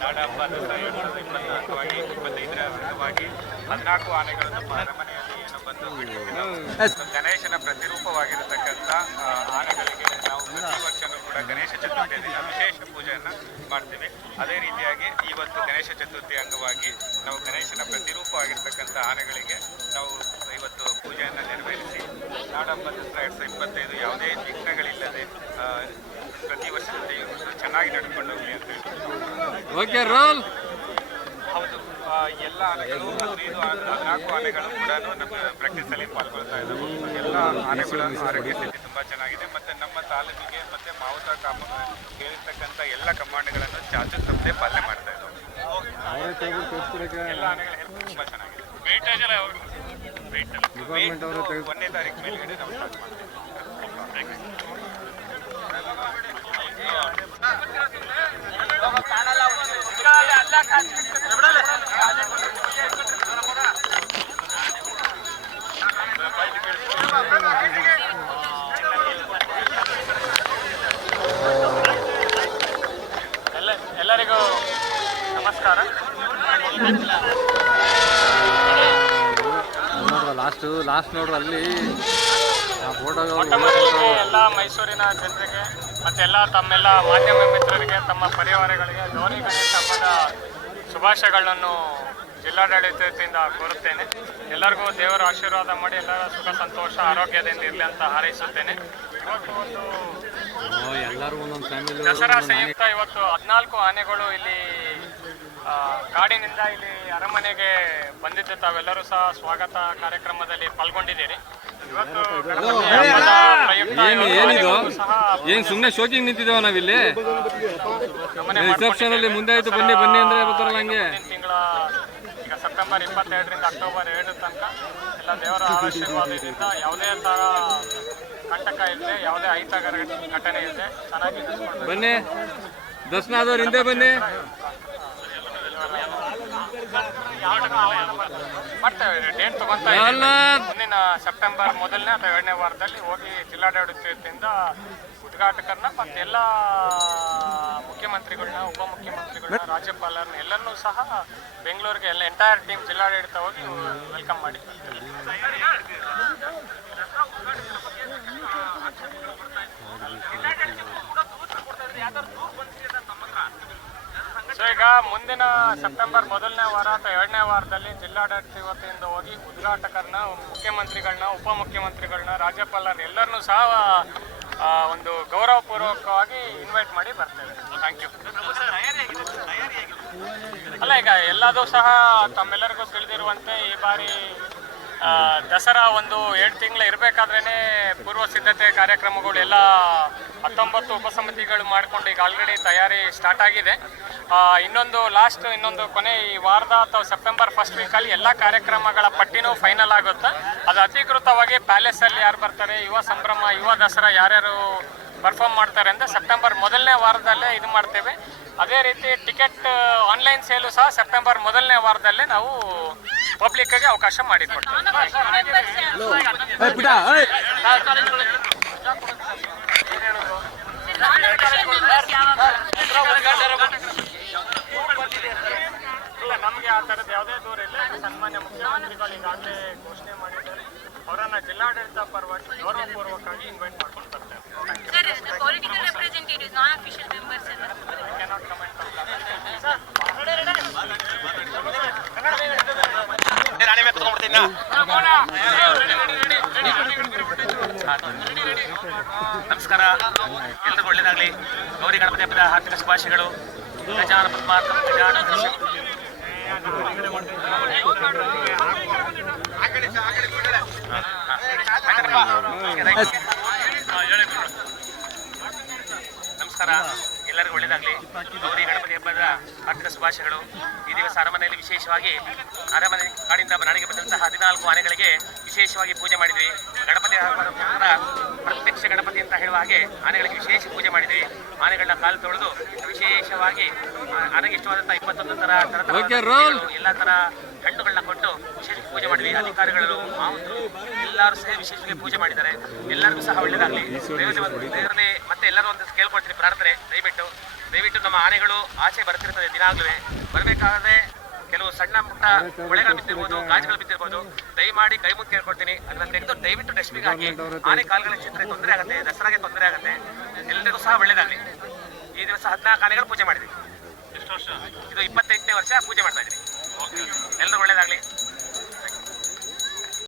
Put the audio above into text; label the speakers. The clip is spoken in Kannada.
Speaker 1: ನಾಡಹಬ್ಬ ಇಪ್ಪತ್ತೈದರ ಅಂಗವಾಗಿ ಹದಿನಾಲ್ಕು ಆನೆಗಳನ್ನು ಅರಮನೆಯಲ್ಲಿ ಏನು ಬಂದು ಗಣೇಶನ ಪ್ರತಿರೂಪವಾಗಿರತಕ್ಕಂಥ ಆನೆಗಳಿಗೆ ನಾವು ಪ್ರತಿ ವರ್ಷನೂ ಕೂಡ ಗಣೇಶ ಚತುರ್ಥಿ ದಿನ ವಿಶೇಷ ಪೂಜೆಯನ್ನು ಮಾಡ್ತೀವಿ ಅದೇ ರೀತಿಯಾಗಿ ಇವತ್ತು ಗಣೇಶ ಚತುರ್ಥಿ ಅಂಗವಾಗಿ ನಾವು ಗಣೇಶನ ಪ್ರತಿರೂಪವಾಗಿರ್ತಕ್ಕಂಥ ಆನೆಗಳಿಗೆ ನಾವು ಪೂಜೆಯನ್ನು ನೆರವೇರಿಸಿ ನಾಡಹಬ್ಬ ದಸರಾ ಎರಡು ಸಾವಿರದ ಇಪ್ಪತ್ತೈದು ಯಾವುದೇ ವಿಘ್ನಗಳಿಲ್ಲದೆ ಪ್ರತಿ ವರ್ಷದಂತೆ ಈ ವರ್ಷ ಚೆನ್ನಾಗಿ ನಡ್ಕೊಂಡು ಹೋಗಲಿ ಅಂತ ಹೇಳಿ
Speaker 2: ಓಕೆ ರೋಲ್
Speaker 1: ಹೌದು ಆ, ಎಲ್ಲ ಆನೆಗಳು ಹದಿನೈದು ಹದಿನಾಲ್ಕು ಆನೆಗಳು ಕೂಡ ನಮ್ಮ ಪ್ರಾಕ್ಟೀಸಲ್ಲಿ ಪಾಲ್ಗೊಳ್ತಾ ಇದ್ದಾವೆ ಎಲ್ಲ ಆನೆಗಳ ಆರೋಗ್ಯ ಸ್ಥಿತಿ ತುಂಬಾ ಚೆನ್ನಾಗಿದೆ. ಮತ್ತೆ ನಮ್ಮ ತಾಲೂಕಿಗೆ ಮತ್ತೆ ಮಾವುತ ಕಾಮ ಹೇಳಿರ್ತಕ್ಕಂಥ ಎಲ್ಲ ಕಮಾಂಡ್ಗಳನ್ನು ಚಾಚು ತಪ್ಪದೆ ಪಾಲನೆ ಮಾಡ್ತಾ ಇದ್ದಾವೆ ಎಲ್ಲ ಆನೆಗಳ ಹೆಲ್ತ್ ತುಂಬಾ ಚೆನ್ನಾಗಿದೆ. ವೆಯ್ಟೇಜ್ ಎಲ್ಲ ವೆಯ್ಟ್ ಒಂದನೇ ತಾರೀಕು ಮೇಲ್ಗಡೆ ನಾವು ಸ್ಟಾರ್ಟ್ ಮಾಡ್ತೀವಿ
Speaker 3: ಎಲ್ಲರಿಗೂ ನಮಸ್ಕಾರ.
Speaker 2: ಲಾಸ್ಟು ಲಾಸ್ಟ್ ನೋಡ್ರ ಅಲ್ಲಿ.
Speaker 3: ಎಲ್ಲ ಮೈಸೂರಿನ ಜನರಿಗೆ ಮತ್ತೆ ಎಲ್ಲ ತಮ್ಮೆಲ್ಲ ಮಾಧ್ಯಮ ಮಿತ್ರರಿಗೆ ತಮ್ಮ ಪರಿವಾರಗಳಿಗೆ ಗೌರಿ ಗಣೇಶ ಹಬ್ಬದ ಶುಭಾಶಯಗಳನ್ನು ಜಿಲ್ಲಾಡಳಿತದಿಂದ ಕೋರುತ್ತೇನೆ. ಎಲ್ಲರಿಗೂ ದೇವರ ಆಶೀರ್ವಾದ ಮಾಡಿ ಎಲ್ಲರ ಸುಖ ಸಂತೋಷ ಆರೋಗ್ಯದಿಂದ ಇರಲಿ ಅಂತ ಹಾರೈಸುತ್ತೇನೆ. ಇವತ್ತು ಒಂದು ದಸರಾ ಸಂಯುಕ್ತ ಇವತ್ತು ಹದಿನಾಲ್ಕು ಆನೆಗಳು ಇಲ್ಲಿ ಕಾಡಿನಿಂದ ಇಲ್ಲಿ ಅರಮನೆಗೆ ಬಂದಿದ್ದು ತಾವೆಲ್ಲರೂ ಸಹ ಸ್ವಾಗತ ಕಾರ್ಯಕ್ರಮದಲ್ಲಿ ಪಾಲ್ಗೊಂಡಿದ್ದೀರಿ. ಇವತ್ತು
Speaker 2: ಏನು ಸುಮ್ಮನೆ ಶೋಕಿಂಗ್ ನಿಂತಿದ್ದೇವೆ ನಾವಿಲ್ಲಿ? ರಿಸೆಪ್ಷನ್ ಅಲ್ಲಿ ಮುಂದೆ ಆಯ್ತು ಬನ್ನಿ ಬನ್ನಿ ಅಂದ್ರೆ ಗೊತ್ತಾರಲ್ಲ ಹಂಗೆ.
Speaker 3: ತಿಂಗಳ ಈಗ ಸೆಪ್ಟೆಂಬರ್ ಇಪ್ಪತ್ತೆರಡರಿಂದ ಅಕ್ಟೋಬರ್ ಏಳರ ತನಕ ಎಲ್ಲ ದೇವರ ಆಶೀರ್ವಾದದಿಂದ ಯಾವುದೇ ತರ ಕಂಟಕ ಇಲ್ಲದೆ ಯಾವುದೇ ಅಹಿತಕರ ಘಟನೆ ಇಲ್ಲದೆ ಚೆನ್ನಾಗಿ
Speaker 2: ಬನ್ನಿ. ದರ್ಶನ ಆದವ್ರು ಹಿಂದೆ ಬನ್ನಿ.
Speaker 3: ಮುಂದಿನ ಸೆಪ್ಟೆಂಬರ್ ಮೊದಲನೇ ಅಥವಾ ಎರಡನೇ ವಾರದಲ್ಲಿ ಹೋಗಿ ಜಿಲ್ಲಾಡಳಿತದಿಂದ ಉದ್ಘಾಟಕರನ್ನ ಮತ್ತೆ ಎಲ್ಲ ಮುಖ್ಯಮಂತ್ರಿಗಳನ್ನ, ಉಪಮುಖ್ಯಮಂತ್ರಿಗಳನ್ನ, ರಾಜ್ಯಪಾಲರನ್ನ ಎಲ್ಲರನ್ನೂ ಸಹ ಬೆಂಗಳೂರಿಗೆ ಎಲ್ಲ ಎಂಟೈರ್ ಟೀಮ್ ಜಿಲ್ಲಾಡಳಿತ ಹೋಗಿ ವೆಲ್ಕಮ್ ಮಾಡಿ. ಈಗ ಮುಂದಿನ ಸೆಪ್ಟೆಂಬರ್ ಮೊದಲನೇ ವಾರ ಅಥವಾ ಎರಡನೇ ವಾರದಲ್ಲಿ ಜಿಲ್ಲಾಡಳಿತ ವತಿಯಿಂದ ಹೋಗಿ ಉದ್ಘಾಟಕರನ್ನ, ಮುಖ್ಯಮಂತ್ರಿಗಳನ್ನ, ಉಪಮುಖ್ಯಮಂತ್ರಿಗಳನ್ನ ರಾಜ್ಯಪಾಲರ ಎಲ್ಲರನ್ನೂ ಸಹ ಒಂದು ಗೌರವಪೂರ್ವಕವಾಗಿ ಇನ್ವೈಟ್ ಮಾಡಿ ಬರ್ತೇವೆ. ಥ್ಯಾಂಕ್ ಯು ಅಲ್ಲ, ಈಗ ಎಲ್ಲದೂ ಸಹ ತಮ್ಮೆಲ್ಲರಿಗೂ ತಿಳಿದಿರುವಂತೆ ಈ ಬಾರಿ ದಸರಾ ಒಂದು ಎರಡು ತಿಂಗಳು ಇರಬೇಕಾದ್ರೇ ಪೂರ್ವ ಸಿದ್ಧತೆ ಕಾರ್ಯಕ್ರಮಗಳು ಎಲ್ಲ ಹತ್ತೊಂಬತ್ತು ಉಪಸಮಿತಿಗಳು ಮಾಡಿಕೊಂಡು ಈಗ ಆಲ್ರೆಡಿ ತಯಾರಿ ಸ್ಟಾರ್ಟ್ ಆಗಿದೆ. ಇನ್ನೊಂದು ಲಾಸ್ಟ್ ಇನ್ನೊಂದು ಕೊನೆ ಈ ವಾರದ ಅಥವಾ ಸೆಪ್ಟೆಂಬರ್ ಫಸ್ಟ್ ವೀಕಲ್ಲಿ ಎಲ್ಲ ಕಾರ್ಯಕ್ರಮಗಳ ಪಟ್ಟಿನೂ ಫೈನಲ್ ಆಗುತ್ತೆ. ಅದು ಅಧಿಕೃತವಾಗಿ ಪ್ಯಾಲೇಸಲ್ಲಿ ಯಾರು ಬರ್ತಾರೆ, ಯುವ ಸಂಭ್ರಮ, ಯುವ ದಸರಾ ಯಾರ್ಯಾರು ಪರ್ಫಾರ್ಮ್ ಮಾಡ್ತಾರೆ ಅಂದರೆ ಸೆಪ್ಟೆಂಬರ್ ಮೊದಲನೇ ವಾರದಲ್ಲೇ ಇದು ಮಾಡ್ತೇವೆ. ಅದೇ ರೀತಿ ಟಿಕೆಟ್ ಆನ್ಲೈನ್ ಸೇಲು ಸಹ ಸೆಪ್ಟೆಂಬರ್ ಮೊದಲನೇ ವಾರದಲ್ಲೇ ನಾವು ಪಬ್ಲಿಕ್ಗೆ ಅವಕಾಶ ಮಾಡಿಕೊಡ್ತೇವೆ. ಇಲ್ಲ ನಮಗೆ ಆ ಥರದ್ದು ಯಾವುದೇ ದೂರ ಇಲ್ಲ. ಇದು ಸನ್ಮಾನ್ಯ ಮುಖ್ಯಮಂತ್ರಿಗಳು ಈಗಾಗಲೇ ಘೋಷಣೆ ಮಾಡಿದ್ದಾರೆ. ಅವರನ್ನ ಜಿಲ್ಲಾಡಳಿತ ಪರವಾಗಿ ಗೌರವಪೂರ್ವಕವಾಗಿ ಇನ್ವೈಟ್ ಮಾಡ್ಕೊಂಡು ಬರ್ತೇವೆ
Speaker 4: ನಮಸ್ಕಾರ. ಎಲ್ರಿಗೂ ಒಳ್ಳೇದಾಗಲಿ ಗೌರಿ ಗಣಪತಿ ಹಬ್ಬದ ಹಾರ್ದಿಕ ಶುಭಾಶಯಗಳು. ಗಜಾನ ಪದ್ಮಾರ್ಥ ನಮಸ್ಕಾರ. ಎಲ್ಲರಿಗೂ ಒಳ್ಳೇದಾಗಲಿ ಗೌರಿ ಗಣಪತಿ ಹಬ್ಬದ ಹಾರ್ದಿಕ ಶುಭಾಶಯಗಳು. ಈ ದಿವಸ ಅರಮನೆಯಲ್ಲಿ ವಿಶೇಷವಾಗಿ ಅರಮನೆ ಕಾಡಿಂದ ನಾಳೆಗೆ ಬಂದಂತಹ ಹದಿನಾಲ್ಕು ಆನೆಗಳಿಗೆ ವಿಶೇಷವಾಗಿ ಪೂಜೆ ಮಾಡಿದ್ವಿ. ಗಣಪತಿ ಆಗಮನದ ನಂತರ ಪ್ರತ್ಯಕ್ಷ ಗಣಪತಿ ಅಂತ ಹೇಳುವ ಹಾಗೆ ಆನೆಗಳಿಗೆ ವಿಶೇಷ ಪೂಜೆ ಮಾಡಿದ್ವಿ. ಆನೆಗಳನ್ನ ಕಾಲು ತೊಳೆದು ವಿಶೇಷವಾಗಿ ಆನೆಗೆ ಇಷ್ಟವಾದಂತಹ ಇಪ್ಪತ್ತೊಂದು ತರ ಎಲ್ಲಾ ತರ ಹಣ್ಣುಗಳನ್ನ ಕೊಟ್ಟು ವಿಶೇಷ ಪೂಜೆ ಮಾಡಿದ್ವಿ. ಅಧಿಕಾರಿಗಳು ಎಲ್ಲರೂ ಸಹ ವಿಶೇಷವಾಗಿ ಪೂಜೆ ಮಾಡಿದ್ದಾರೆ. ಎಲ್ಲರಿಗೂ ಸಹ ಒಳ್ಳೇದಾಗಲಿ. ದೇವರಲ್ಲಿ ಮತ್ತೆ ಎಲ್ಲರೂ ಒಂದು ಕೇಳ್ಕೊಳ್ತೀನಿ ಪ್ರಾರ್ಥನೆ. ದಯವಿಟ್ಟು ದಯವಿಟ್ಟು ನಮ್ಮ ಆನೆಗಳು ಆಚೆ ಬರ್ತಿರ್ತದೆ ದಿನಾಗ್ಲೂ ಬರಬೇಕಾದ್ರೆ ಕೆಲವು ಸಣ್ಣ ಪುಟ್ಟ ಕೊಳೆಗಳು ಬಿದ್ದಿರ್ಬೋದು, ಗಾಜುಗಳು ಬಿದ್ದಿರ್ಬೋದು, ದಯಮಾಡಿ ಕೈ ಮುಗಿ ಕೇಳ್ಕೊಳ್ತೀನಿ. ಅದನ್ನ ತೆಗೆದು ದಯವಿಟ್ಟು ಡಸ್ಟ್ಬಿನ್ ಹಾಕಿ. ಆನೆ ಕಾಲುಗಳ ಚಿತ್ರ ತೊಂದರೆ ಆಗುತ್ತೆ, ದಸರಾಗೆ ತೊಂದರೆ ಆಗುತ್ತೆ. ಎಲ್ಲರಿಗೂ ಸಹ ಒಳ್ಳೇದಾಗಲಿ. ಈ ದಿವಸ ಹದಿನಾಲ್ಕು ಆನೆಗಳು ಪೂಜೆ ಮಾಡಿದ್ವಿ. ಇದು ಇಪ್ಪತ್ತೆಂಟನೇ ವರ್ಷ ಪೂಜೆ ಮಾಡ್ತಾ ಇದ್ದೀನಿ. ಎಲ್ಲರೂ ಒಳ್ಳೇದಾಗಲಿ.